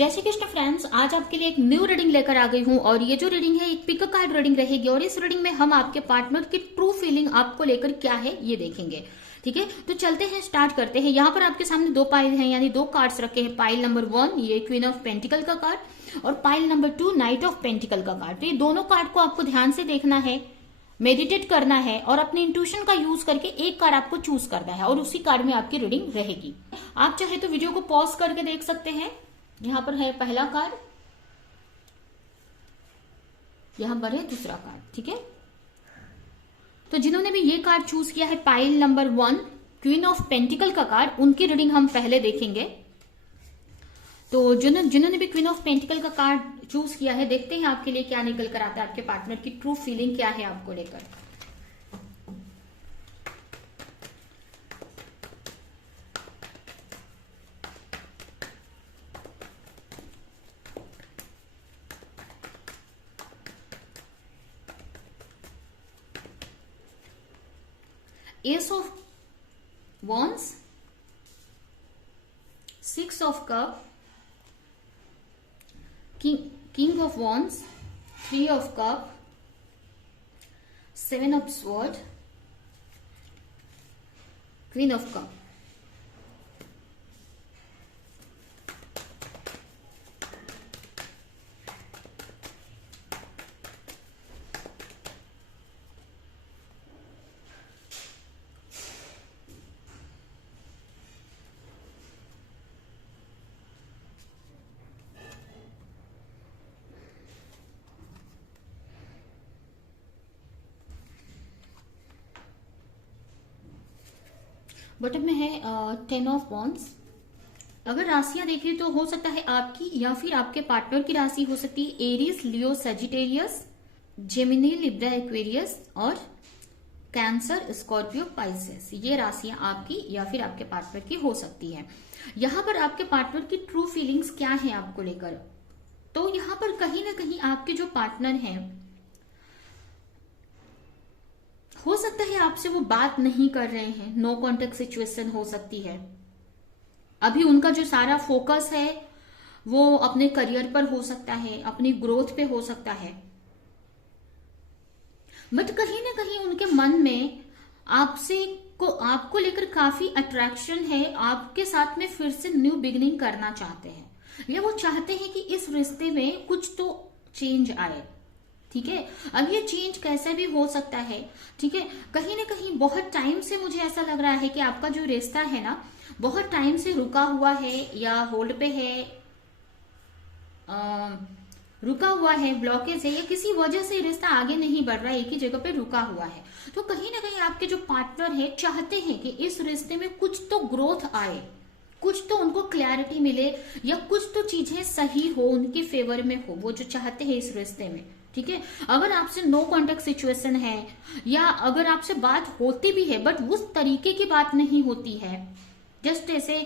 जय श्री कृष्ण फ्रेंड्स, आज आपके लिए एक न्यू रीडिंग लेकर आ गई हूँ और ये जो रीडिंग है एक पिक कार्ड रीडिंग रहेगी और इस रीडिंग में हम आपके पार्टनर की ट्रू फीलिंग आपको लेकर क्या है ये देखेंगे। ठीक है, तो चलते हैं, स्टार्ट करते हैं। यहाँ पर आपके सामने दो पाइल हैं, यानी दो कार्ड्स रखे हैं। पाइल नंबर 1 ये क्वीन ऑफ पेंटिकल का कार्ड और pile number 2 night of pentacle का कार्ड। तो ये दोनों कार्ड को आपको ध्यान से देखना है, मेडिटेट करना है और अपने इंट्यूशन का यूज करके एक कार्ड आपको चूज करना है और उसी कार्ड में आपकी रीडिंग रहेगी। आप चाहे तो वीडियो को पॉज करके देख सकते हैं। यहां पर है पहला कार्ड, यहां पर है दूसरा कार्ड। ठीक है, तो जिन्होंने भी ये कार्ड चूज किया है pile number 1 queen of pentacle का कार्ड, उनकी रीडिंग हम पहले देखेंगे। तो जिन्होंने भी क्वीन ऑफ पेंटिकल का कार्ड चूज किया है, देखते हैं आपके लिए क्या निकल कर आता है, आपके पार्टनर की ट्रू फीलिंग क्या है आपको लेकर। Ace of Wands, 6 of Cup, King of Wands, 3 of Cup, 7 of Sword, Queen of Cup। Bottom में है 10 ऑफ वॉन्ड्स। अगर राशियां देखें तो हो सकता है आपकी या फिर आपके पार्टनर की राशि हो सकती है एरीज, लियो, सेजिटेरियस, जेमिनी, लिब्रा, एक्वेरियस और कैंसर, स्कॉर्पियो, पाइसेस। ये राशियां आपकी या फिर आपके पार्टनर की हो सकती है। यहां पर आपके पार्टनर की ट्रू फीलिंग्स क्या है आपको लेकर, तो यहां पर कहीं ना कहीं आपके जो पार्टनर हैं, हो सकता है आपसे वो बात नहीं कर रहे हैं, नो कॉन्टेक्ट सिचुएशन हो सकती है। अभी उनका जो सारा फोकस है वो अपने करियर पर हो सकता है, अपनी ग्रोथ पे हो सकता है, बट कहीं ना कहीं उनके मन में आपको लेकर काफी अट्रैक्शन है। आपके साथ में फिर से न्यू बिगिनिंग करना चाहते हैं या वो चाहते हैं कि इस रिश्ते में कुछ तो चेंज आए। ठीक है, अब ये चेंज कैसे भी हो सकता है। ठीक है, कहीं ना कहीं बहुत टाइम से मुझे ऐसा लग रहा है कि आपका जो रिश्ता है ना, बहुत टाइम से रुका हुआ है या होल्ड पे है, रुका हुआ है, ब्लॉकेज है या किसी वजह से रिश्ता आगे नहीं बढ़ रहा है, एक ही जगह पे रुका हुआ है। तो कहीं ना कहीं आपके जो पार्टनर है चाहते हैं कि इस रिश्ते में कुछ तो ग्रोथ आए, कुछ तो उनको क्लैरिटी मिले या कुछ तो चीजें सही हो, उनके फेवर में हो, वो जो चाहते हैं इस रिश्ते में। ठीक है, अगर आपसे नो कॉन्टेक्ट सिचुएशन है या अगर आपसे बात होती भी है बट उस तरीके की बात नहीं होती है, जस्ट ऐसे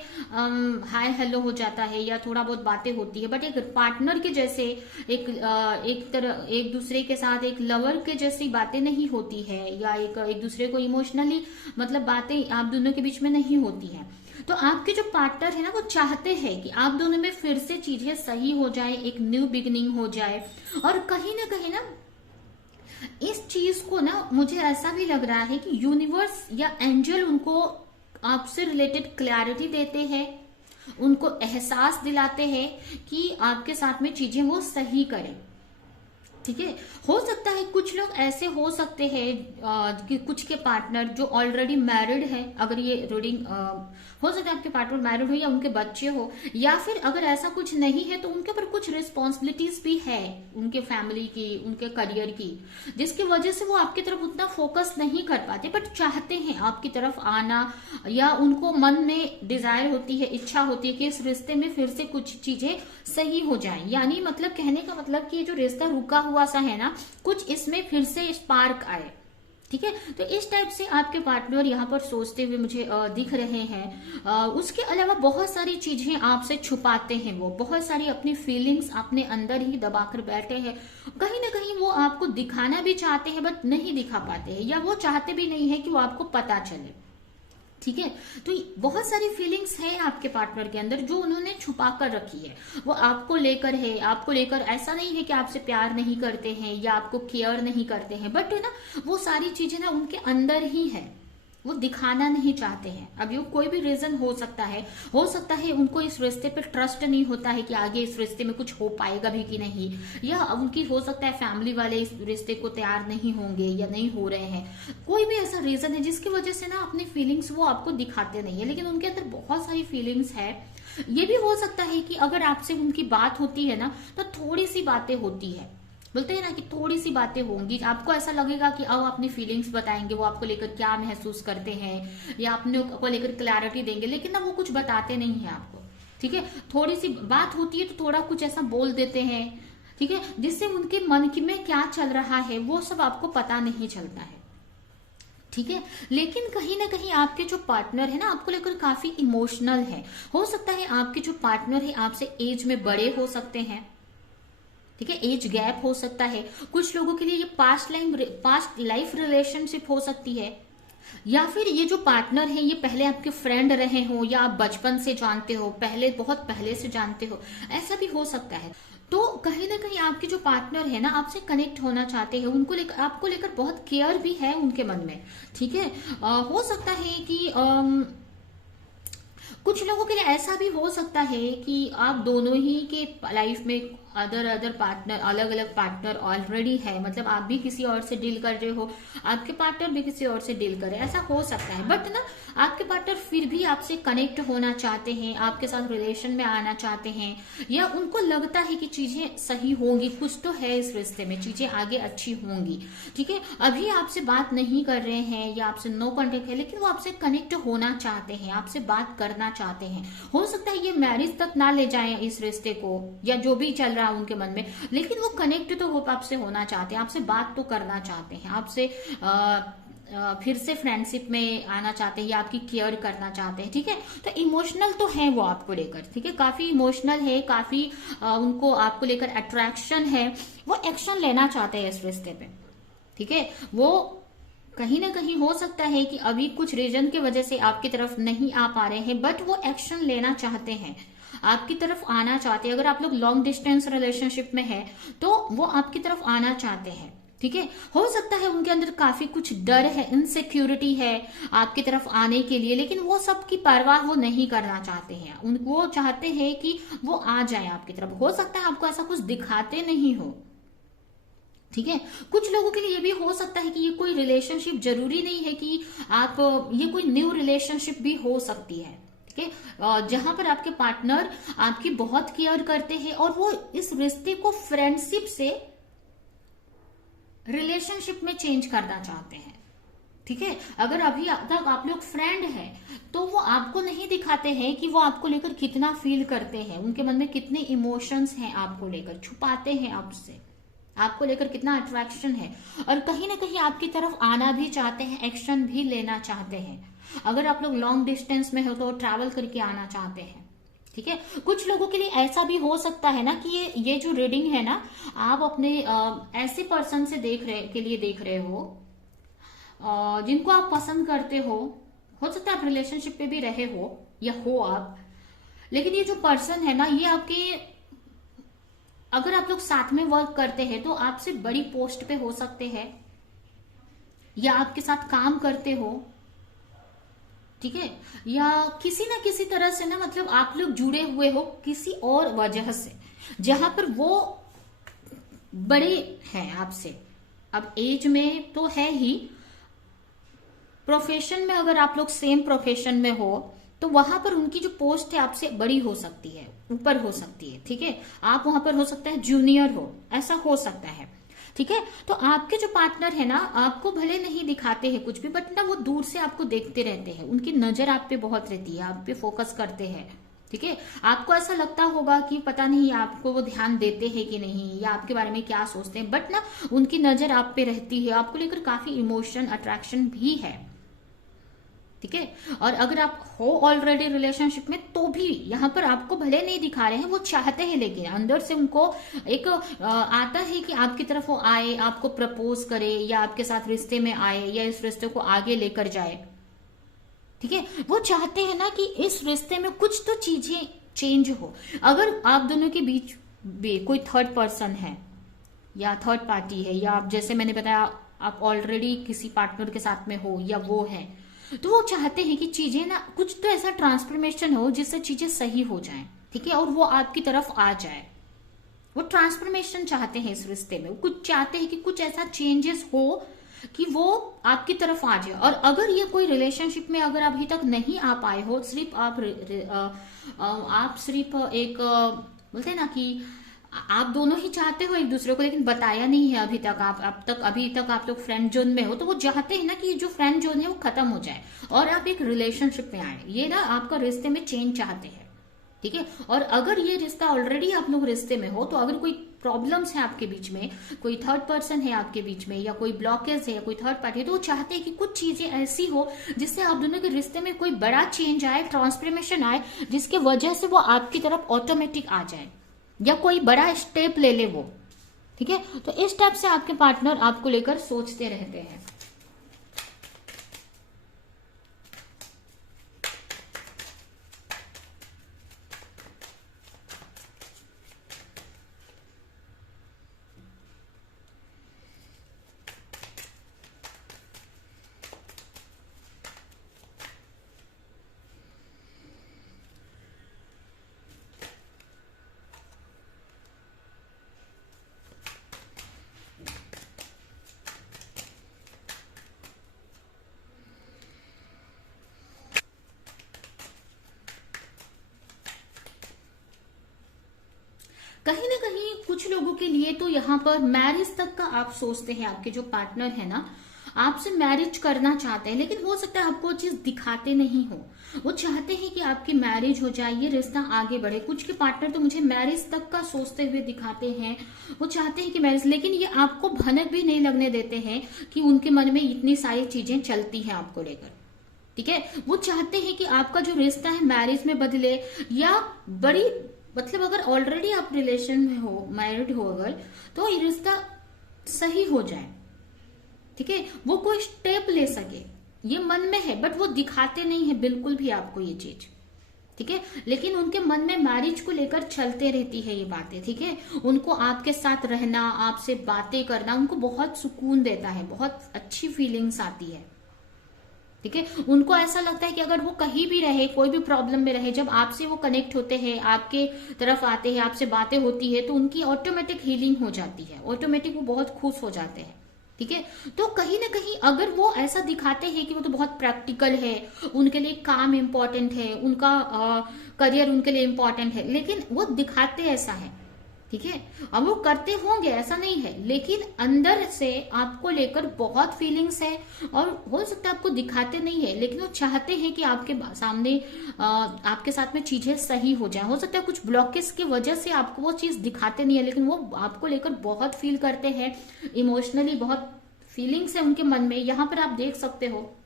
हाय हेलो हो जाता है या थोड़ा बहुत बातें होती है, बट एक पार्टनर के जैसे एक दूसरे के साथ एक लवर के जैसी बातें नहीं होती है या एक दूसरे को इमोशनली मतलब बातें आप दोनों के बीच में नहीं होती है। तो आपके जो पार्टनर है ना, वो चाहते हैं कि आप दोनों में फिर से चीजें सही हो जाए, एक न्यू बिगिनिंग हो जाए। और कहीं ना इस चीज को ना मुझे ऐसा भी लग रहा है कि यूनिवर्स या एंजल उनको आपसे रिलेटेड क्लैरिटी देते हैं, उनको एहसास दिलाते हैं कि आपके साथ में चीजें वो सही करें। ठीक है, हो सकता है कुछ लोग ऐसे हो सकते हैं कि कुछ के पार्टनर जो ऑलरेडी मैरिड है, अगर ये रीडिंग हो सकता है आपके पार्टनर मैरिड हो या उनके बच्चे हो, या फिर अगर ऐसा कुछ नहीं है तो उनके ऊपर कुछ रिस्पॉन्सिबिलिटीज भी है, उनके फैमिली की, उनके करियर की, जिसकी वजह से वो आपकी तरफ उतना फोकस नहीं कर पाते, बट चाहते हैं आपकी तरफ आना या उनको मन में डिजायर होती है, इच्छा होती है कि इस रिश्ते में फिर से कुछ चीजें सही हो जाएं। यानी मतलब कहने का मतलब कि जो रिश्ता रुका हुआ सा है ना, कुछ इसमें फिर से स्पार्क आए। ठीक है, तो इस टाइप से आपके पार्टनर यहाँ पर सोचते हुए मुझे दिख रहे हैं। उसके अलावा बहुत सारी चीजें आपसे छुपाते हैं, वो बहुत सारी अपनी फीलिंग्स अपने अंदर ही दबाकर बैठे हैं। कहीं ना कहीं वो आपको दिखाना भी चाहते हैं बट नहीं दिखा पाते हैं, या वो चाहते भी नहीं है कि वो आपको पता चले। ठीक है। तो बहुत सारी फीलिंग्स है आपके पार्टनर के अंदर जो उन्होंने छुपा कर रखी है। वो आपको लेकर है, आपको लेकर ऐसा नहीं है कि आपसे प्यार नहीं करते हैं या आपको केयर नहीं करते हैं, बट ना वो सारी चीजें ना उनके अंदर ही है, वो दिखाना नहीं चाहते हैं। अब ये कोई भी रीजन हो सकता है उनको इस रिश्ते पे ट्रस्ट नहीं होता है कि आगे इस रिश्ते में कुछ हो पाएगा भी कि नहीं, या उनकी हो सकता है फैमिली वाले इस रिश्ते को तैयार नहीं होंगे या नहीं हो रहे हैं। कोई भी ऐसा रीजन है जिसकी वजह से ना अपनी फीलिंग्स वो आपको दिखाते नहीं है, लेकिन उनके अंदर बहुत सारी फीलिंग्स है। ये भी हो सकता है कि अगर आपसे उनकी बात होती है ना तो थोड़ी सी बातें होती है, बोलते हैं ना कि थोड़ी सी बातें होंगी, आपको ऐसा लगेगा कि अब अपनी फीलिंग्स बताएंगे, वो आपको लेकर क्या महसूस करते हैं या अपने को लेकर क्लैरिटी देंगे, लेकिन ना वो कुछ बताते नहीं है आपको। ठीक है, थोड़ी सी बात होती है तो थोड़ा कुछ ऐसा बोल देते हैं, ठीक है, जिससे उनके मन की में क्या चल रहा है वो सब आपको पता नहीं चलता है। ठीक है, लेकिन कहीं ना कहीं आपके जो पार्टनर है ना आपको लेकर काफी इमोशनल है। हो सकता है आपके जो पार्टनर है आपसे एज में बड़े हो सकते हैं, ठीक है, एज गैप हो सकता है। कुछ लोगों के लिए ये पास्ट लाइफ रिलेशनशिप हो सकती है, या फिर ये जो पार्टनर है ये पहले आपके फ्रेंड रहे हो या आप बचपन से जानते हो, बहुत पहले से जानते हो, ऐसा भी हो सकता है। तो कहीं ना कहीं आपके जो पार्टनर है ना आपसे कनेक्ट होना चाहते हैं, उनको लेकर आपको लेकर बहुत केयर भी है उनके मन में। ठीक है, हो सकता है कि कुछ लोगों के लिए ऐसा भी हो सकता है कि आप दोनों ही के लाइफ में अदर पार्टनर, अलग अलग पार्टनर ऑलरेडी है, मतलब आप भी किसी और से डील कर रहे हो, आपके पार्टनर भी किसी और से डील कर रहे हैं, ऐसा हो सकता है। बट ना आपके पार्टनर फिर भी आपसे कनेक्ट होना चाहते हैं, आपके साथ रिलेशन में आना चाहते हैं, या उनको लगता है कि चीजें सही होंगी, कुछ तो है इस रिश्ते में, चीजें आगे अच्छी होंगी। ठीक है, अभी आपसे बात नहीं कर रहे हैं या आपसे नो कॉन्टेक्ट है, लेकिन वो आपसे कनेक्ट होना चाहते हैं, आपसे बात करना चाहते हैं। हो सकता है ये मैरिज तक ना ले जाए इस रिश्ते को, या जो भी चल रहा है उनके मन में, लेकिन वो कनेक्ट तो आपसे होना चाहते हैं, आपसे बात तो करना चाहते हैं, आपसे फिर से फ्रेंडशिप में आना चाहते हैं या आपकी केयर करना चाहते हैं। ठीक है, तो इमोशनल तो है वो आपको लेकर, ठीक है, काफी इमोशनल है, काफी उनको आपको लेकर अट्रैक्शन है, वो एक्शन लेना चाहते हैं इस रिश्ते पे। ठीक है, वो कहीं ना कहीं हो सकता है कि अभी कुछ रीजन की वजह से आपकी तरफ नहीं आ पा रहे हैं, बट वो एक्शन लेना चाहते हैं, आपकी तरफ आना चाहते हैं। अगर आप लोग लॉन्ग डिस्टेंस रिलेशनशिप में है तो वो आपकी तरफ आना चाहते हैं। ठीक है, हो सकता है उनके अंदर काफी कुछ डर है, इनसिक्योरिटी है आपकी तरफ आने के लिए, लेकिन वो सब की परवाह वो नहीं करना चाहते हैं, वो चाहते हैं कि वो आ जाए आपकी तरफ। हो सकता है आपको ऐसा कुछ दिखाते नहीं हो। ठीक है, कुछ लोगों के लिए ये भी हो सकता है कि ये कोई रिलेशनशिप जरूरी नहीं है कि आप, ये कोई न्यू रिलेशनशिप भी हो सकती है। ठीक है, जहां पर आपके पार्टनर आपकी बहुत केयर करते हैं और वो इस रिश्ते को फ्रेंडशिप से रिलेशनशिप में चेंज करना चाहते हैं। ठीक है, अगर अभी तक आप लोग फ्रेंड हैं तो वो आपको नहीं दिखाते हैं कि वो आपको लेकर कितना फील करते हैं, उनके मन में कितने इमोशंस हैं आपको लेकर, छुपाते हैं आपसे, आपको लेकर कितना अट्रैक्शन है, और कहीं ना कहीं आपकी तरफ आना भी चाहते हैं, एक्शन भी लेना चाहते हैं। अगर आप लोग लॉन्ग डिस्टेंस में हो तो ट्रैवल करके आना चाहते हैं। ठीक है, कुछ लोगों के लिए ऐसा भी हो सकता है ना कि ये जो रीडिंग है ना आप अपने ऐसे पर्सन से देख रहे हो जिनको आप पसंद करते हो सकता है आप रिलेशनशिप पे भी रहे हो या हो आप, लेकिन ये जो पर्सन है ना ये आपके, अगर आप लोग साथ में वर्क करते हैं तो आपसे बड़ी पोस्ट पे हो सकते हैं या आपके साथ काम करते हो। ठीक है, या किसी ना किसी तरह से ना, मतलब आप लोग जुड़े हुए हो किसी और वजह से, जहां पर वो बड़े हैं आपसे। अब एज में तो है ही, प्रोफेशन में अगर आप लोग सेम प्रोफेशन में हो तो वहां पर उनकी जो पोस्ट है आपसे बड़ी हो सकती है, ऊपर हो सकती है। ठीक है, आप वहां पर हो सकता है जूनियर हो, ऐसा हो सकता है। ठीक है, तो आपके जो पार्टनर है ना आपको भले नहीं दिखाते हैं कुछ भी, बट ना वो दूर से आपको देखते रहते हैं, उनकी नजर आप पे बहुत रहती है, आप पे फोकस करते हैं। ठीक है, आपको ऐसा लगता होगा कि पता नहीं आपको वो ध्यान देते हैं कि नहीं, या आपके बारे में क्या सोचते हैं, बट ना उनकी नजर आप पे रहती है, आपको लेकर काफी इमोशन, अट्रैक्शन भी है। ठीक है, और अगर आप हो ऑलरेडी रिलेशनशिप में तो भी यहाँ पर आपको भले नहीं दिखा रहे हैं, वो चाहते हैं, लेकिन अंदर से उनको एक आता है कि आपकी तरफ वो आए, आपको प्रपोज करे, या आपके साथ रिश्ते में आए, या इस रिश्ते को आगे लेकर जाए। ठीक है, वो चाहते हैं ना कि इस रिश्ते में कुछ तो चीजें चेंज हो। अगर आप दोनों के बीच में कोई थर्ड पर्सन है या थर्ड पार्टी है, या आप जैसे मैंने बताया आप ऑलरेडी किसी पार्टनर के साथ में हो या वो है, तो वो चाहते हैं कि चीजें ना कुछ तो ऐसा ट्रांसफॉर्मेशन हो जिससे चीजें सही हो जाएं, ठीक है, और वो आपकी तरफ आ जाए। वो ट्रांसफॉर्मेशन चाहते हैं इस रिश्ते में, वो कुछ चाहते हैं कि कुछ ऐसा चेंजेस हो कि वो आपकी तरफ आ जाए। और अगर ये कोई रिलेशनशिप में अगर अभी तक नहीं आ पाए हो, सिर्फ आप सिर्फ एक बोलते हैं ना कि आप दोनों ही चाहते हो एक दूसरे को, लेकिन बताया नहीं है अभी तक, अभी तक आप लोग फ्रेंड जोन में हो, तो वो चाहते हैं ना कि जो फ्रेंड जोन है वो खत्म हो जाए और आप एक रिलेशनशिप में आए। ये ना आपका रिश्ते में चेंज चाहते हैं, ठीक है। और अगर ये रिश्ता ऑलरेडी आप लोग रिश्ते में हो, तो अगर कोई प्रॉब्लम्स है आपके बीच में, कोई थर्ड पर्सन है आपके बीच में, या कोई ब्लॉकेज है या कोई थर्ड पार्टी है, तो वो चाहते हैं कि कुछ चीजें ऐसी हो जिससे आप दोनों के रिश्ते में कोई बड़ा चेंज आए, ट्रांसफॉर्मेशन आए, जिसके वजह से वो आपकी तरफ ऑटोमेटिक आ जाए या कोई बड़ा स्टेप ले ले वो, ठीक है। तो इस टाइप से आपके पार्टनर आपको लेकर सोचते रहते हैं। कहीं ना कहीं कुछ लोगों के लिए तो यहाँ पर मैरिज तक का आप सोचते हैं, आपके जो पार्टनर है ना आपसे मैरिज करना चाहते हैं, लेकिन हो सकता है आपको वो चीज दिखाते नहीं हो। वो चाहते हैं कि आपकी मैरिज हो जाए, ये रिश्ता आगे बढ़े। कुछ के पार्टनर तो मुझे मैरिज तक का सोचते हुए दिखाते हैं, वो चाहते हैं कि मैरिज, लेकिन ये आपको भनक भी नहीं लगने देते हैं कि उनके मन में इतनी सारी चीजें चलती हैं आपको लेकर, ठीक है। वो चाहते हैं कि आपका जो रिश्ता है मैरिज में बदले, या बड़ी मतलब अगर ऑलरेडी आप रिलेशन में हो, मैरिड हो अगर, तो ये रिश्ता सही हो जाए, ठीक है। वो कोई स्टेप ले सके, ये मन में है, बट वो दिखाते नहीं है बिल्कुल भी आपको ये चीज, ठीक है। लेकिन उनके मन में मैरिज को लेकर चलते रहती है ये बातें, ठीक है। उनको आपके साथ रहना, आपसे बातें करना उनको बहुत सुकून देता है, बहुत अच्छी फीलिंग्स आती है, ठीक है। उनको ऐसा लगता है कि अगर वो कहीं भी रहे, कोई भी प्रॉब्लम में रहे, जब आपसे वो कनेक्ट होते हैं, आपके तरफ आते हैं, आपसे बातें होती है, तो उनकी ऑटोमेटिक हीलिंग हो जाती है, ऑटोमेटिक वो बहुत खुश हो जाते हैं, ठीक है। तो कहीं ना कहीं अगर वो ऐसा दिखाते हैं कि वो तो बहुत प्रैक्टिकल है, उनके लिए काम इंपॉर्टेंट है, उनका करियर उनके लिए इंपॉर्टेंट है, लेकिन वो दिखाते ऐसा है, ठीक है। अब वो करते होंगे ऐसा नहीं है, लेकिन अंदर से आपको लेकर बहुत फीलिंग्स है, और हो सकता है आपको दिखाते नहीं है, लेकिन वो चाहते हैं कि आपके सामने आपके साथ में चीजें सही हो जाए। हो सकता है कुछ ब्लॉकेज की वजह से आपको वो चीज दिखाते नहीं है, लेकिन वो आपको लेकर बहुत फील करते हैं, इमोशनली बहुत फीलिंग्स है उनके मन में। यहाँ पर आप देख सकते हो,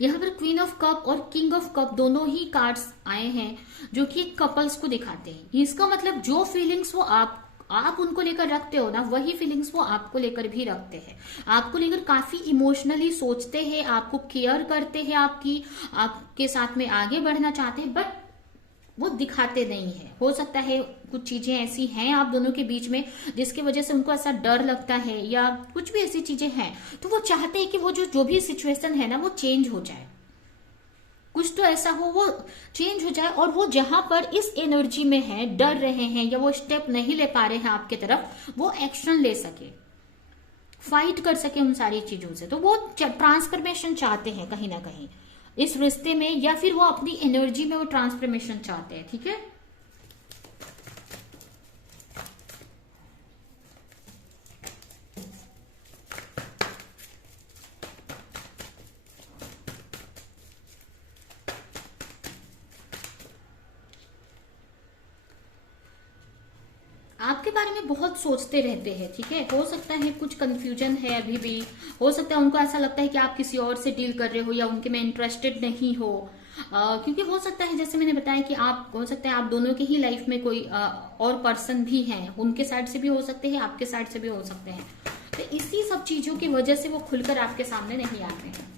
यहाँ पर क्वीन ऑफ कप और किंग ऑफ कप दोनों ही कार्ड्स आए हैं जो कि कपल्स को दिखाते हैं। इसका मतलब जो फीलिंग्स वो आप उनको लेकर रखते हो ना, वही फीलिंग्स वो आपको लेकर भी रखते हैं। आपको लेकर काफी इमोशनली सोचते हैं, आपको केयर करते हैं, आपके साथ में आगे बढ़ना चाहते हैं, बट वो दिखाते नहीं है। हो सकता है कुछ चीजें ऐसी हैं आप दोनों के बीच में जिसकी वजह से उनको ऐसा डर लगता है, या कुछ भी ऐसी चीजें हैं, तो वो चाहते हैं कि वो जो भी सिचुएशन है ना वो चेंज हो जाए, कुछ तो ऐसा हो वो चेंज हो जाए, और वो जहां पर इस एनर्जी में है, डर रहे हैं या वो स्टेप नहीं ले पा रहे हैं आपके तरफ, वो एक्शन ले सके, फाइट कर सके उन सारी चीजों से। तो वो ट्रांसफॉर्मेशन चाहते हैं कहीं ना कहीं इस रिश्ते में, या फिर वो अपनी एनर्जी में वो ट्रांसफॉर्मेशन चाहते हैं, ठीक है। आपके बारे में बहुत सोचते रहते हैं, ठीक है। हो सकता है कुछ कंफ्यूजन है अभी भी, हो सकता है उनको ऐसा लगता है कि आप किसी और से डील कर रहे हो या उनके में इंटरेस्टेड नहीं हो, क्योंकि हो सकता है जैसे मैंने बताया कि हो सकता है आप दोनों के ही लाइफ में कोई और पर्सन भी हैं, उनके साइड से भी हो सकते हैं, आपके साइड से भी हो सकते हैं। तो इसी सब चीजों की वजह से वो खुलकर आपके सामने नहीं आते हैं।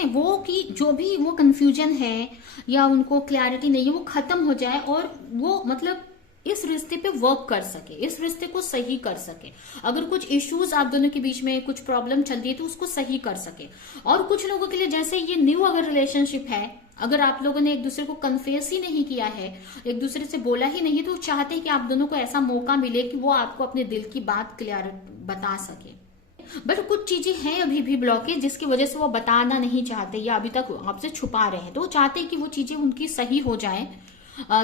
हैं वो कि जो भी वो कंफ्यूजन है या उनको क्लैरिटी नहीं है वो खत्म हो जाए और वो मतलब इस रिश्ते पे वर्क कर सके, इस रिश्ते को सही कर सके। अगर कुछ इश्यूज आप दोनों के बीच में कुछ प्रॉब्लम चल रही है तो उसको सही कर सके। और कुछ लोगों के लिए जैसे ये न्यू अगर रिलेशनशिप है, अगर आप लोगों ने एक दूसरे को कन्फेस ही नहीं किया है, एक दूसरे से बोला ही नहीं है, तो चाहते हैं कि आप दोनों को ऐसा मौका मिले कि वो आपको अपने दिल की बात क्लियर बता सके। बट कुछ चीजें हैं अभी भी ब्लॉकेज जिसकी वजह से वो बताना नहीं चाहते या अभी तक आपसे छुपा रहे हैं, तो वो चाहते हैं कि वो चीजें उनकी सही हो जाए,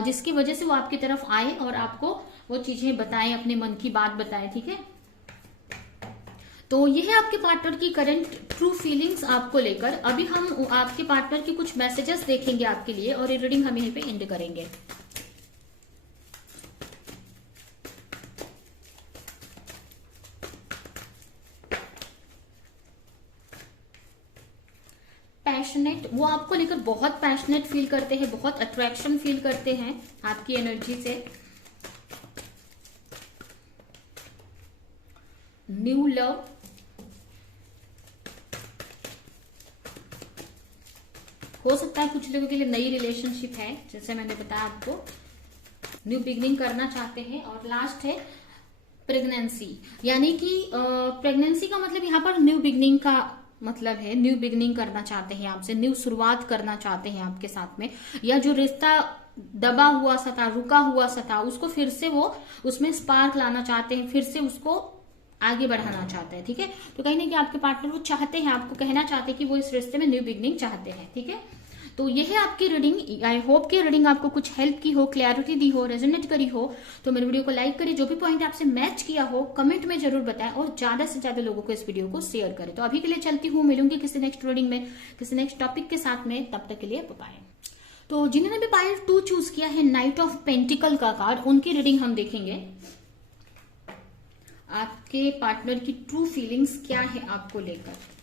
जिसकी वजह से वो आपकी तरफ आए और आपको वो चीजें बताएं, अपने मन की बात बताएं। ठीक है, तो ये है आपके पार्टनर की करंट ट्रू फीलिंग्स आपको लेकर। अभी हम आपके पार्टनर की कुछ मैसेजेस देखेंगे आपके लिए और ये रीडिंग हम यहीं पे एंड करेंगे। पैशनेट, वो आपको लेकर बहुत पैशनेट फील करते हैं, बहुत अट्रैक्शन फील करते हैं आपकी एनर्जी से। न्यू लव, हो सकता है कुछ लोगों के लिए नई रिलेशनशिप है, जैसे मैंने बताया आपको, न्यू बिगनिंग करना चाहते हैं। और लास्ट है प्रेगनेंसी, यानी कि प्रेगनेंसी का मतलब यहाँ पर न्यू बिगनिंग का मतलब है, न्यू बिगनिंग करना चाहते हैं आपसे, न्यू शुरुआत करना चाहते हैं आपके साथ में, या जो रिश्ता दबा हुआ सा था, रुका हुआ सा था, उसको फिर से वो उसमें स्पार्क लाना चाहते हैं, फिर से उसको आगे बढ़ाना चाहते हैं। ठीक है, तो कहीं ना कहीं आपके पार्टनर वो चाहते हैं, आपको कहना चाहते हैं कि वो इस रिश्ते में न्यू बिगनिंग चाहते हैं। ठीक है, तो ये है आपकी रीडिंग। आई होप कि रीडिंग आपको कुछ हेल्प की हो, क्लैरिटी दी हो, रेजोनेट करी हो। तो मेरे वीडियो को लाइक करिए, जो भी पॉइंट आपसे मैच किया हो कमेंट में जरूर बताएं और ज्यादा से ज्यादा लोगों को इस वीडियो को शेयर करें। तो अभी के लिए चलती हूँ, मिलूंगी किसी नेक्स्ट रीडिंग में, किसी नेक्स्ट टॉपिक के साथ में, तब तक के लिए बाय। तो जिन्होंने भी पाइल 2 चूज किया है, नाइट ऑफ पेंटिकल का कार्ड, उनकी रीडिंग हम देखेंगे। आपके पार्टनर की ट्रू फीलिंग्स क्या है आपको लेकर।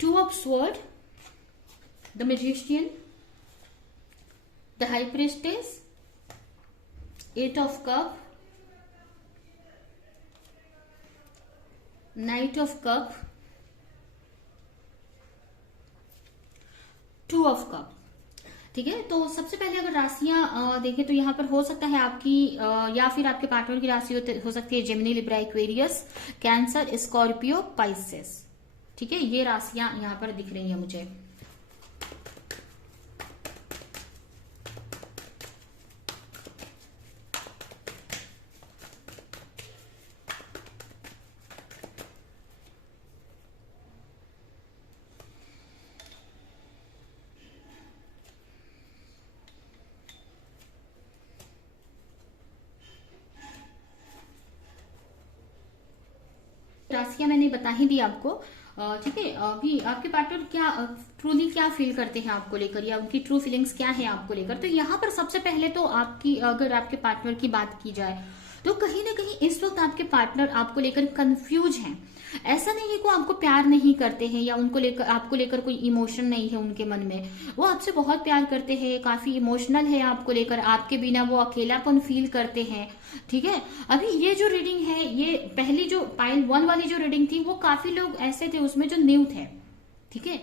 Two of Swords, the Magician, the High Priestess, 8 of Cup, Knight of Cup, 2 of Cup। ठीक है, तो सबसे पहले अगर राशियां देखें तो यहाँ पर हो सकता है आपकी या फिर आपके पार्टनर की राशि हो सकती है Gemini, Libra, Aquarius, cancer, Scorpio, Pisces. ठीक है, ये राशियां यहाँ पर दिख रही हैं मुझे। राशियां मैंने बता ही दी आपको। ठीक है, अभी आपके पार्टनर क्या ट्रूली क्या फील करते हैं आपको लेकर, या उनकी ट्रू फीलिंग्स क्या है आपको लेकर। तो यहाँ पर सबसे पहले तो आपकी, अगर आपके पार्टनर की बात की जाए तो कहीं ना कहीं इस वक्त आपके पार्टनर आपको लेकर कंफ्यूज हैं। ऐसा नहीं है कि वो आपको प्यार नहीं करते हैं या उनको लेकर, आपको लेकर कोई इमोशन नहीं है उनके मन में। वो आपसे बहुत प्यार करते हैं, काफी इमोशनल है आपको लेकर, आपके बिना वो अकेलापन फील करते हैं। ठीक है, अभी ये जो रीडिंग है, ये पहली जो पाइल 1 वाली जो रीडिंग थी, वो काफी लोग ऐसे थे उसमें जो न्यू थे। ठीक है,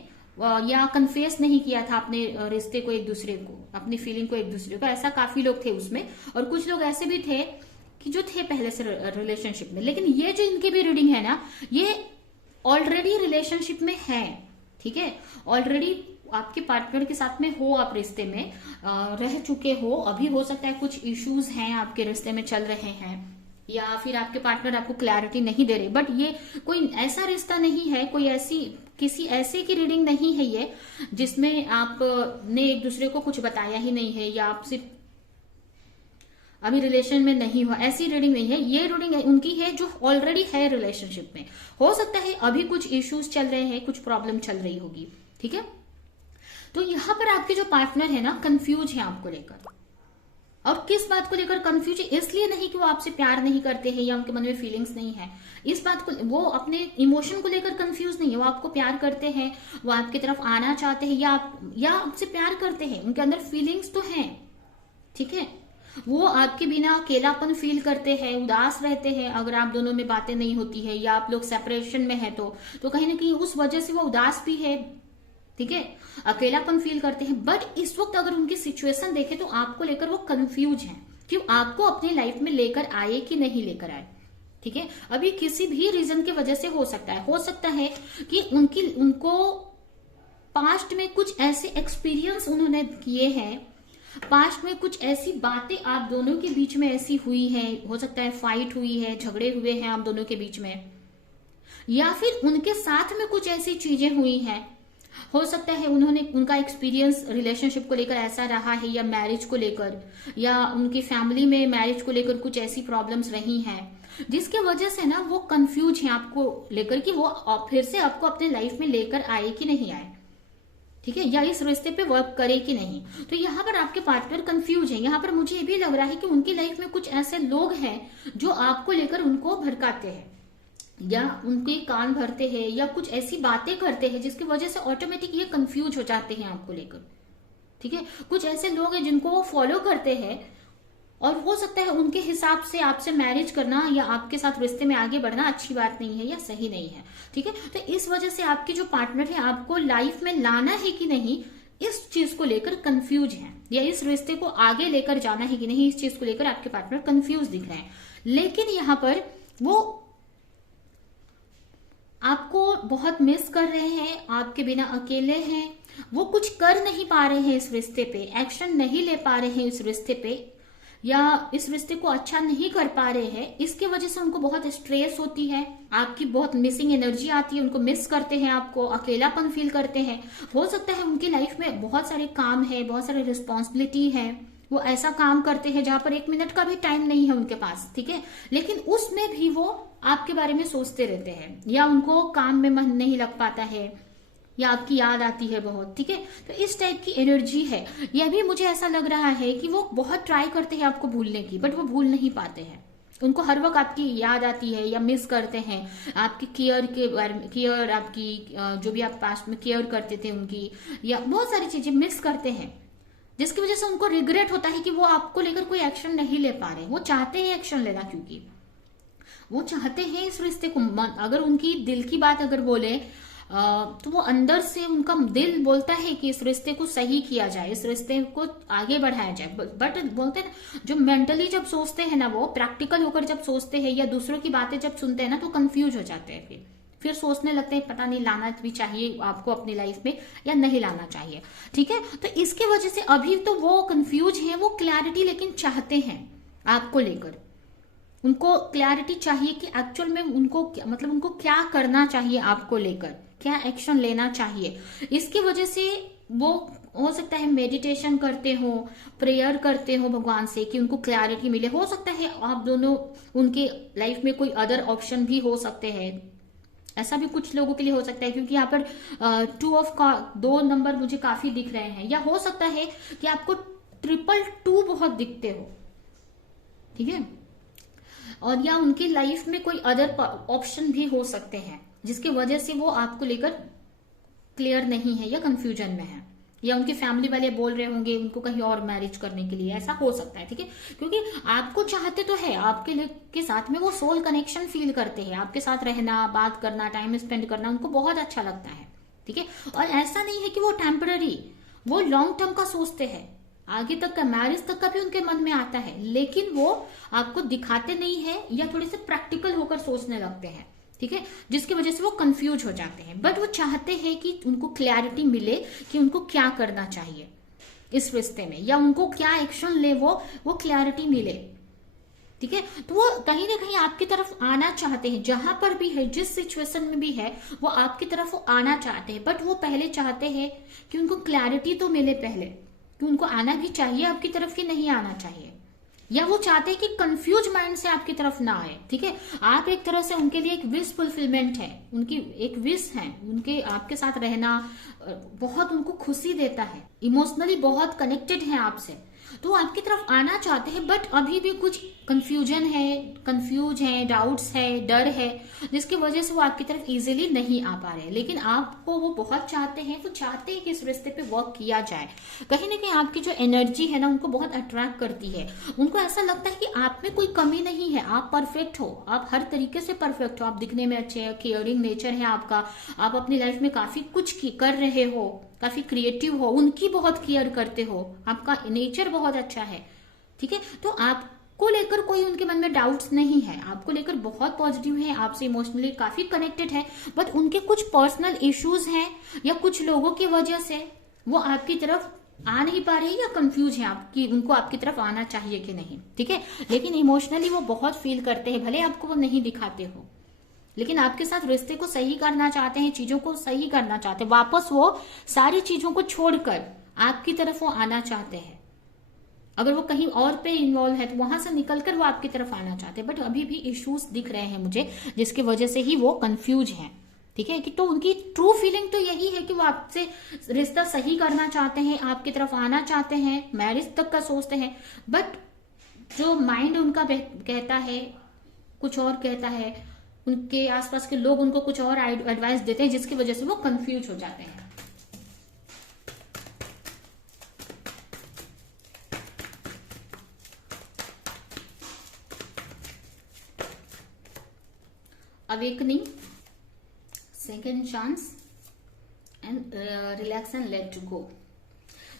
या कन्फेस नहीं किया था अपने रिश्ते को एक दूसरे को, अपनी फीलिंग को एक दूसरे को, ऐसा काफी लोग थे उसमें। और कुछ लोग ऐसे भी थे कि जो थे पहले से रिलेशनशिप में, लेकिन ये जो इनकी भी रीडिंग है ना, ये ऑलरेडी रिलेशनशिप में है। ठीक है, ऑलरेडी आपके पार्टनर के साथ में हो, आप रिश्ते में रह चुके हो। अभी हो सकता है कुछ इश्यूज हैं आपके रिश्ते में चल रहे हैं, या फिर आपके पार्टनर आपको क्लैरिटी नहीं दे रहे। बट ये कोई ऐसा रिश्ता नहीं है, कोई ऐसी किसी ऐसे की रीडिंग नहीं है ये जिसमें आपने एक दूसरे को कुछ बताया ही नहीं है, या आपसे अभी रिलेशन में नहीं हो, ऐसी रीडिंग नहीं है। ये रीडिंग उनकी है जो ऑलरेडी है रिलेशनशिप में। हो सकता है अभी कुछ इश्यूज चल रहे हैं, कुछ प्रॉब्लम चल रही होगी। ठीक है, तो यहां पर आपके जो पार्टनर है ना, कंफ्यूज है आपको लेकर। और किस बात को लेकर कंफ्यूज है, इसलिए नहीं कि वो आपसे प्यार नहीं करते हैं या उनके मन में फीलिंग्स नहीं है, इस बात को, वो अपने इमोशन को लेकर कंफ्यूज नहीं है, वो आपको प्यार करते हैं, वो आपकी तरफ आना चाहते हैं, या आपसे प्यार करते हैं, उनके अंदर फीलिंग्स तो हैं, ठीक है। वो आपके बिना अकेलापन फील करते हैं, उदास रहते हैं अगर आप दोनों में बातें नहीं होती है या आप लोग सेपरेशन में है तो कहीं ना कहीं उस वजह से वो उदास भी है, ठीक है, अकेलापन फील करते हैं। बट इस वक्त अगर उनकी सिचुएशन देखें तो आपको लेकर वो कंफ्यूज हैं कि आपको अपनी लाइफ में लेकर आए कि नहीं लेकर आए, ठीक है। अभी किसी भी रीजन की वजह से हो सकता है कि उनको पास्ट में कुछ ऐसे एक्सपीरियंस उन्होंने किए हैं, पास्ट में कुछ ऐसी बातें आप दोनों के बीच में ऐसी हुई है, हो सकता है फाइट हुई है, झगड़े हुए हैं आप दोनों के बीच में, या फिर उनके साथ में कुछ ऐसी चीजें हुई हैं, हो सकता है उनका एक्सपीरियंस रिलेशनशिप को लेकर ऐसा रहा है, या मैरिज को लेकर, या उनकी फैमिली में मैरिज को लेकर कुछ ऐसी प्रॉब्लम्स रही हैं जिसके वजह से ना वो कंफ्यूज है आपको लेकर कि वो फिर से आपको अपने लाइफ में लेकर आए कि नहीं आए, ठीक है, या इस रिश्ते पे वर्क करे कि नहीं। तो यहाँ पर आपके पार्टनर कंफ्यूज है। यहाँ पर मुझे ये भी लग रहा है कि उनकी लाइफ में कुछ ऐसे लोग हैं जो आपको लेकर उनको भड़काते हैं या उनके कान भरते हैं या कुछ ऐसी बातें करते हैं जिसकी वजह से ऑटोमेटिक ये कंफ्यूज हो जाते हैं आपको लेकर, ठीक है। कुछ ऐसे लोग हैं जिनको वो फॉलो करते हैं और हो सकता है उनके हिसाब से आपसे मैरिज करना या आपके साथ रिश्ते में आगे बढ़ना अच्छी बात नहीं है या सही नहीं है, ठीक है। तो इस वजह से आपके जो पार्टनर है आपको लाइफ में लाना है कि नहीं, इस चीज को लेकर कंफ्यूज है, या इस रिश्ते को आगे लेकर जाना है कि नहीं, इस चीज को लेकर आपके पार्टनर कंफ्यूज दिख रहे हैं। लेकिन यहाँ पर वो आपको बहुत मिस कर रहे हैं, आपके बिना अकेले हैं, वो कुछ कर नहीं पा रहे हैं इस रिश्ते पे, एक्शन नहीं ले पा रहे हैं इस रिश्ते पे, या इस रिश्ते को अच्छा नहीं कर पा रहे हैं। इसकी वजह से उनको बहुत स्ट्रेस होती है, आपकी बहुत मिसिंग एनर्जी आती है, उनको मिस करते हैं, आपको अकेलापन फील करते हैं। हो सकता है उनकी लाइफ में बहुत सारे काम है, बहुत सारे रिस्पॉन्सिबिलिटी है, वो ऐसा काम करते हैं जहां पर 1 मिनट का भी टाइम नहीं है उनके पास, ठीक है, लेकिन उसमें भी वो आपके बारे में सोचते रहते हैं, या उनको काम में मन नहीं लग पाता है, या आपकी याद आती है बहुत, ठीक है। तो इस टाइप की एनर्जी है। यह भी मुझे ऐसा लग रहा है कि वो बहुत ट्राई करते हैं आपको भूलने की, बट वो भूल नहीं पाते हैं। उनको हर वक्त आपकी याद आती है या मिस करते हैं आपकी केयर के बारे में, केयर आपकी जो भी आप पास्ट में केयर करते थे उनकी, या बहुत सारी चीजें मिस करते हैं, जिसकी वजह से उनको रिग्रेट होता है कि वो आपको लेकर कोई एक्शन नहीं ले पा रहे। वो चाहते हैं एक्शन लेना, क्योंकि वो चाहते हैं इस रिश्ते को, अगर उनकी दिल की बात अगर बोले तो वो अंदर से उनका दिल बोलता है कि इस रिश्ते को सही किया जाए, इस रिश्ते को आगे बढ़ाया जाए। बट बोलते हैं ना, जो मेंटली जब सोचते हैं ना, वो प्रैक्टिकल होकर जब सोचते हैं या दूसरों की बातें जब सुनते हैं ना, तो कंफ्यूज हो जाते हैं, फिर सोचने लगते हैं पता नहीं लाना भी चाहिए आपको अपनी लाइफ में या नहीं लाना चाहिए, ठीक है। तो इसके वजह से अभी तो वो कंफ्यूज है, वो क्लैरिटी लेकिन चाहते हैं आपको लेकर, उनको क्लैरिटी चाहिए कि एक्चुअल में उनको मतलब उनको क्या करना चाहिए, आपको लेकर क्या एक्शन लेना चाहिए। इसकी वजह से वो हो सकता है मेडिटेशन करते हो, प्रेयर करते हो भगवान से कि उनको क्लैरिटी मिले। हो सकता है आप दोनों उनके लाइफ में कोई अदर ऑप्शन भी हो सकते हैं, ऐसा भी कुछ लोगों के लिए हो सकता है, क्योंकि यहाँ पर 2 नंबर मुझे काफी दिख रहे हैं। या हो सकता है कि आपको 222 बहुत दिखते हो, ठीक है, और या उनकी लाइफ में कोई अदर ऑप्शन भी हो सकते हैं जिसकी वजह से वो आपको लेकर क्लियर नहीं है या कंफ्यूजन में है, या उनकी फैमिली वाले बोल रहे होंगे उनको कहीं और मैरिज करने के लिए, ऐसा हो सकता है, ठीक है। क्योंकि आपको चाहते तो है, आपके के साथ में वो सोल कनेक्शन फील करते हैं, आपके साथ रहना, बात करना, टाइम स्पेंड करना उनको बहुत अच्छा लगता है, ठीक है। और ऐसा नहीं है कि वो टेम्पररी, वो लॉन्ग टर्म का सोचते हैं, आगे तक का, मैरिज तक का भी उनके मन में आता है, लेकिन वो आपको दिखाते नहीं है या थोड़े से प्रैक्टिकल होकर सोचने लगते हैं, ठीक है, जिसकी वजह से वो कंफ्यूज हो जाते हैं। बट वो चाहते हैं कि उनको क्लैरिटी मिले कि उनको क्या करना चाहिए इस रिश्ते में, या उनको क्या एक्शन ले, वो क्लैरिटी मिले, ठीक है। तो वो कहीं ना कहीं आपकी तरफ आना चाहते हैं, जहां पर भी है, जिस सिचुएशन में भी है, वो आपकी तरफ वो आना चाहते हैं। बट वो पहले चाहते हैं कि उनको क्लैरिटी तो मिले पहले, कि उनको आना भी चाहिए आपकी तरफ कि नहीं आना चाहिए, या वो चाहते हैं कि कंफ्यूज माइंड से आपकी तरफ ना आए, ठीक है। आप एक तरह से उनके लिए एक विश फुलफिलमेंट है, उनकी एक विश है, उनके आपके साथ रहना बहुत उनको खुशी देता है, इमोशनली बहुत कनेक्टेड है आपसे, तो वो आपकी तरफ आना चाहते हैं, बट अभी भी कुछ कंफ्यूज है, डाउट्स है, डर है, जिसकी वजह से वो आपकी तरफ इजीली नहीं आ पा रहे हैं। लेकिन आपको वो बहुत चाहते हैं, वो चाहते हैं कि इस रिश्ते पे वर्क किया जाए। कहीं ना कहीं आपकी जो एनर्जी है ना, उनको बहुत अट्रैक्ट करती है। उनको ऐसा लगता है कि आप में कोई कमी नहीं है, आप परफेक्ट हो, आप हर तरीके से परफेक्ट हो, आप दिखने में अच्छे हैं, केयरिंग नेचर है आपका, आप अपनी लाइफ में काफी कुछ कर रहे हो, काफी क्रिएटिव हो, उनकी बहुत केयर करते हो, आपका नेचर बहुत अच्छा है। ठीक है, तो आपको लेकर कोई उनके मन में डाउट्स नहीं है, आपको लेकर बहुत पॉजिटिव है, आपसे इमोशनली काफी कनेक्टेड है। बट उनके कुछ पर्सनल इश्यूज हैं या कुछ लोगों की वजह से वो आपकी तरफ आ नहीं पा रहे या कंफ्यूज है आपकी, उनको आपकी तरफ आना चाहिए कि नहीं। ठीक है, लेकिन इमोशनली वो बहुत फील करते हैं, भले आपको वो नहीं दिखाते हो, लेकिन आपके साथ रिश्ते को सही करना चाहते हैं, चीजों को सही करना चाहते हैं, वापस वो सारी चीजों को छोड़कर आपकी तरफ वो आना चाहते हैं। अगर वो कहीं और पे इन्वॉल्व है तो वहां से निकलकर वो आपकी तरफ आना चाहते हैं, बट अभी भी इश्यूज दिख रहे हैं मुझे, जिसकी वजह से ही वो कंफ्यूज हैं। ठीक है, कि तो उनकी ट्रू फीलिंग तो यही है कि वो आपसे रिश्ता सही करना चाहते हैं, आपकी तरफ आना चाहते हैं, मैरिज तक का सोचते हैं, बट जो माइंड उनका कहता है कुछ और कहता है, उनके आसपास के लोग उनको कुछ और एडवाइस देते हैं, जिसकी वजह से वो कंफ्यूज हो जाते हैं। Awakening, second chance and relax and let go.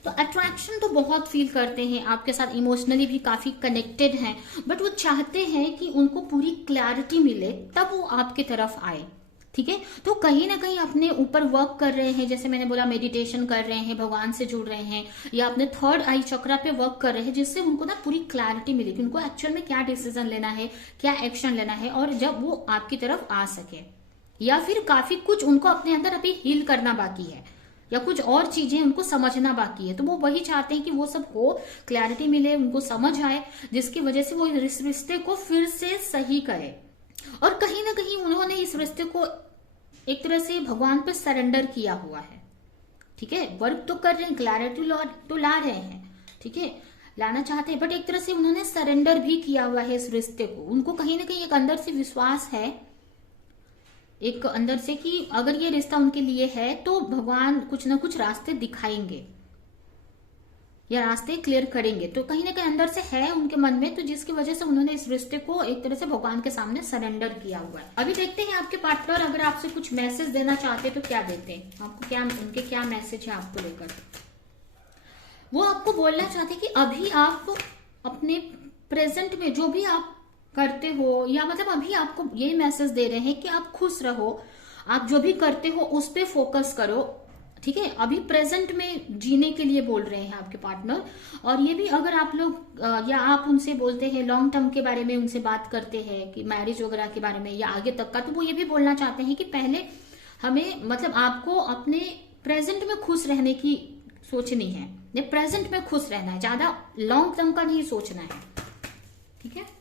तो अट्रैक्शन तो बहुत फील करते हैं, आपके साथ इमोशनली भी काफी कनेक्टेड हैं, बट वो चाहते हैं कि उनको पूरी क्लैरिटी मिले तब वो आपकी तरफ आए। ठीक है, तो कहीं ना कहीं अपने ऊपर वर्क कर रहे हैं, जैसे मैंने बोला मेडिटेशन कर रहे हैं, भगवान से जुड़ रहे हैं, या अपने थर्ड आई चक्रा पे वर्क कर रहे हैं, जिससे उनको ना पूरी क्लैरिटी मिले कि उनको एक्चुअल में क्या डिसीजन लेना है, क्या एक्शन लेना है, और जब वो आपकी तरफ आ सके। या फिर काफी कुछ उनको अपने अंदर अभी हील करना बाकी है, या कुछ और चीजें उनको समझना बाकी है, तो वो वही चाहते हैं कि वो सब हो, क्लैरिटी मिले, उनको समझ आए, जिसकी वजह से वो इस रिश्ते को फिर से सही करे। और कहीं ना कहीं उन्होंने इस रिश्ते को एक तरह से भगवान पे सरेंडर किया हुआ है। ठीक है, वर्क तो कर रहे हैं, क्लैरिटी तो ला रहे हैं, ठीक है, लाना चाहते हैं, बट एक तरह से उन्होंने सरेंडर भी किया हुआ है इस रिश्ते को। उनको कहीं ना कहीं एक अंदर से विश्वास है, एक अंदर से, कि अगर ये रिश्ता उनके लिए है तो भगवान कुछ ना कुछ रास्ते दिखाएंगे या रास्ते क्लियर करेंगे। तो कहीं ना कहीं अंदर से है उनके मन में, तो जिसकी वजह से उन्होंने इस रिश्ते को एक तरह से भगवान के सामने सरेंडर किया हुआ है। अभी देखते हैं आपके पार्टनर अगर आपसे कुछ मैसेज देना चाहते हैं तो क्या देते हैं आपको, क्या उनके क्या मैसेज है आपको लेकर। वो आपको बोलना चाहते हैं कि अभी आप अपने प्रेजेंट में जो भी आप करते हो, या मतलब अभी आपको ये मैसेज दे रहे हैं कि आप खुश रहो, आप जो भी करते हो उस पर फोकस करो। ठीक है, अभी प्रेजेंट में जीने के लिए बोल रहे हैं आपके पार्टनर। और ये भी अगर आप लोग या आप उनसे बोलते हैं लॉन्ग टर्म के बारे में, उनसे बात करते हैं कि मैरिज वगैरह के बारे में या आगे तक का, तो वो ये भी बोलना चाहते हैं कि पहले हमें, मतलब आपको अपने प्रेजेंट में खुश रहने की सोचनी है, प्रेजेंट में खुश रहना है, ज्यादा लॉन्ग टर्म का नहीं सोचना है। ठीक है,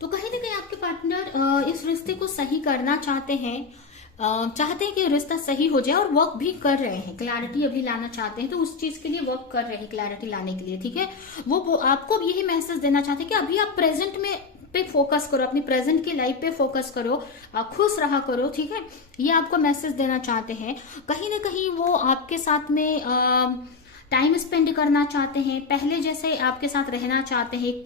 तो कहीं ना कहीं आपके पार्टनर इस रिश्ते को सही करना चाहते हैं, चाहते हैं कि रिश्ता सही हो जाए, और वर्क भी कर रहे हैं, क्लैरिटी अभी लाना चाहते हैं, तो उस चीज के लिए वर्क कर रहे हैं, क्लैरिटी लाने के लिए। ठीक है, वो आपको यही मैसेज देना चाहते हैं कि अभी आप प्रेजेंट में पे फोकस करो, अपनी प्रेजेंट की लाइफ पे फोकस करो, खुश रहा करो। ठीक है, ये आपको मैसेज देना चाहते हैं। कहीं ना कहीं वो आपके साथ में टाइम स्पेंड करना चाहते हैं, पहले जैसे आपके साथ रहना चाहते हैं, एक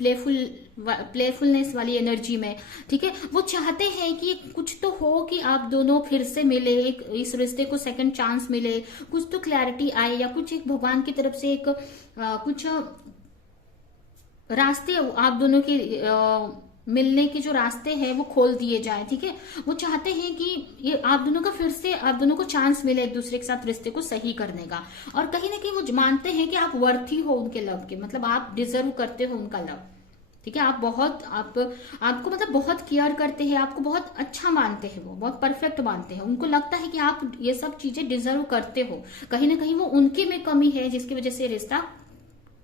प्लेफुलनेस वाली एनर्जी में। ठीक है, वो चाहते हैं कि कुछ तो हो, कि आप दोनों फिर से मिले, एक इस रिश्ते को सेकंड चांस मिले, कुछ तो क्लैरिटी आए, या कुछ एक भगवान की तरफ से एक कुछ रास्ते आप दोनों के मिलने के जो रास्ते हैं वो खोल दिए जाए। ठीक है, वो चाहते हैं कि ये आप दोनों का फिर से, आप दोनों को चांस मिले एक दूसरे के साथ रिश्ते को सही करने का। और कहीं ना कहीं वो मानते हैं कि आप वर्थी हो उनके लव के, मतलब आप डिजर्व करते हो उनका लव। ठीक है, आप बहुत आपको मतलब बहुत केयर करते हैं, आपको बहुत अच्छा मानते हैं, वो बहुत परफेक्ट मानते हैं, उनको लगता है कि आप ये सब चीजें डिजर्व करते हो। कहीं ना कहीं वो उनके में कमी है, जिसकी वजह से रिश्ता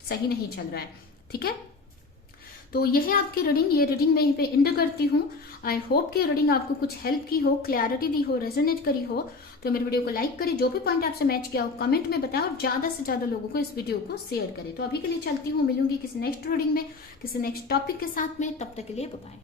सही नहीं चल रहा है। ठीक है, तो यह है आपकी रीडिंग। ये रीडिंग मैं यहीं पे एंड करती हूँ। आई होप कि रीडिंग आपको कुछ हेल्प की हो, क्लैरिटी दी हो, रेजोनेट करी हो। तो मेरे वीडियो को लाइक करें, जो भी पॉइंट आपसे मैच किया हो कमेंट में बताएं और ज्यादा से ज्यादा लोगों को इस वीडियो को शेयर करें। तो अभी के लिए चलती हूँ, मिलूंगी किसी नेक्स्ट रीडिंग में, किसी नेक्स्ट टॉपिक के साथ में। तब तक के लिए बाय।